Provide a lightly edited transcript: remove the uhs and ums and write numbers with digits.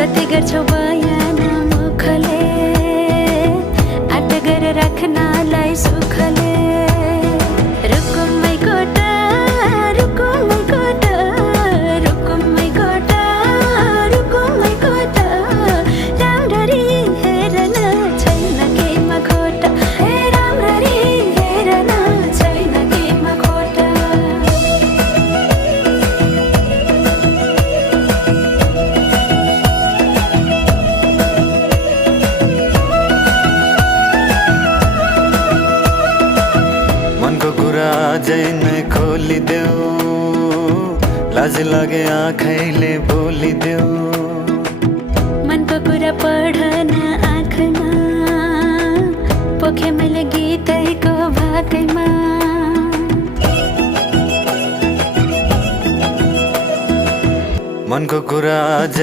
कति गर्छौ बयान मुखले आट गरेर राख्नलाई सुखले रुकुमै कोटा रुकुमै कोटा रुकुमै कोटा रुकुमै कोटा राम्ररी हेर्न छैन केमा खोटा हे राम्ररी हेर्न छैन केमा खोटा मनको कुरा अझै नै खोलिदेऊ लाज लागे आँखैले बोलिदेऊ मनको कुरा पढ्न आँखमा पोखे मैले गीतैको भाकैमा मनको कुरा अझै